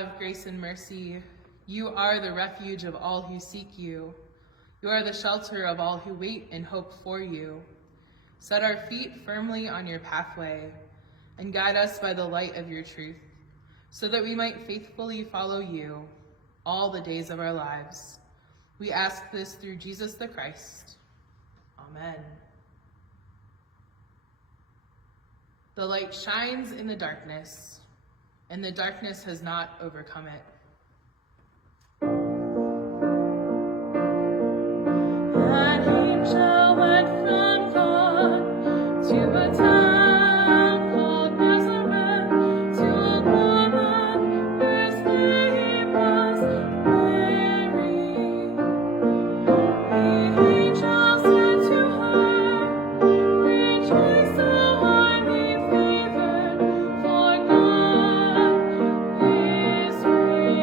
of grace and mercy, you are the refuge of all who seek you. You are the shelter of all who wait and hope for you. Set our feet firmly on your pathway and guide us by the light of your truth, so that we might faithfully follow you all the days of our lives. We ask this through Jesus the Christ. Amen. The light shines in the darkness, and the darkness has not overcome it. An angel went from God to a town called Nazareth, to a woman whose name was Mary. The angel said to her, "Rejoice, O highly favored, for God is with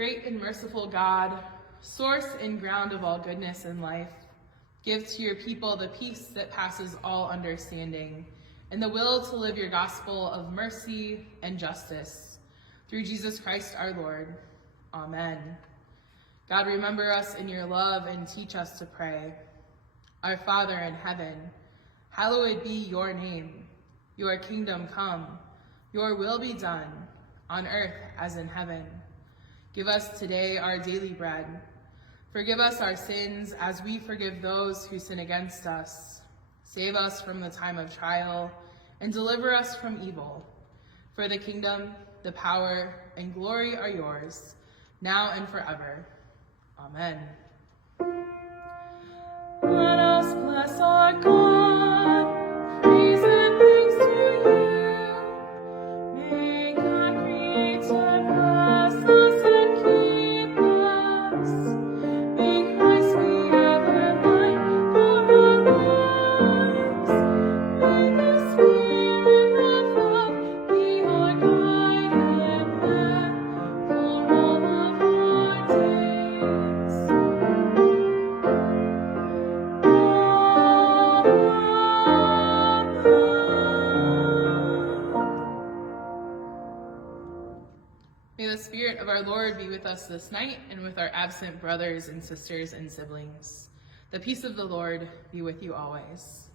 Great and merciful God, source and ground of all goodness and life, give to your people the peace that passes all understanding and the will to live your gospel of mercy and justice. Through Jesus Christ our Lord. Amen. God, remember us in your love and teach us to pray. Our Father in heaven, hallowed be your name. Your kingdom come, your will be done, on earth as in heaven. Give us today our daily bread. Forgive us our sins as we forgive those who sin against us. Save us from the time of trial and deliver us from evil. For the kingdom, the power, and glory are yours, now and forever. Amen. Let us bless our God, praise and thanks to you. May God greet and bless us and keep us. May Christ be ever light for our lives. May the Spirit of love be our guide and path for all of our days. May the Spirit of our Lord be with us this night and with our absent brothers and sisters and siblings. The peace of the Lord be with you always.